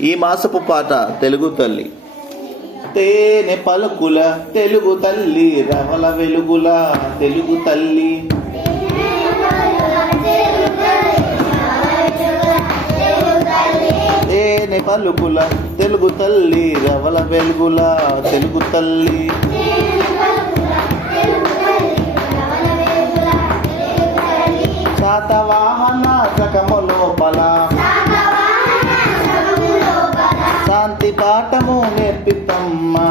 ఈ మాసపు పాట తెలుగు తల్లి. తేనె పలుకుల తెలుగు తల్లి, రవల వెలుగుల తెలుగు తల్లి. తేనె పలుకుల తెలుగు తల్లి, రవల వెలుగుల తెలుగు తల్లి. శాతవాహన శకము లోపల శాంతి పాఠము నేర్పితమ్మా.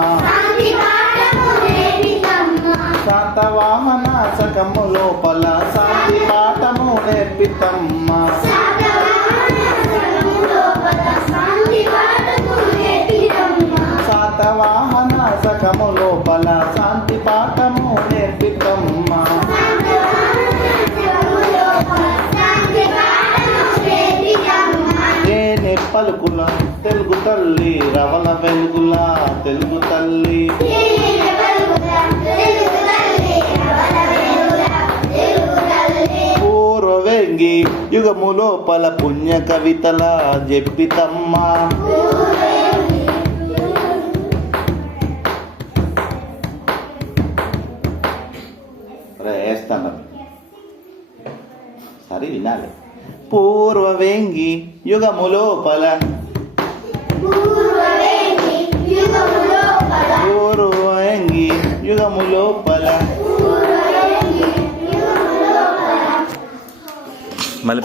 శాతవాహన శకము లోపల శాంతి పాఠము నేర్పితమ్మా. శాతవాహన శకము లోపల శాంతి పాఠము నేర్పితమ్మా. తేనె పలుకుల తెలుగు తల్లి, రవల వెలుగుల తెలుగు తల్లి. పూర్వవేంగి యుగము లోపల పుణ్య కవితల జెప్పితమ్మా. వేస్తాను సరే వినాలి. పూర్వవేంగి యుగము లోపల పూర్వవేంగి యుగము లోపల మళ్ళీ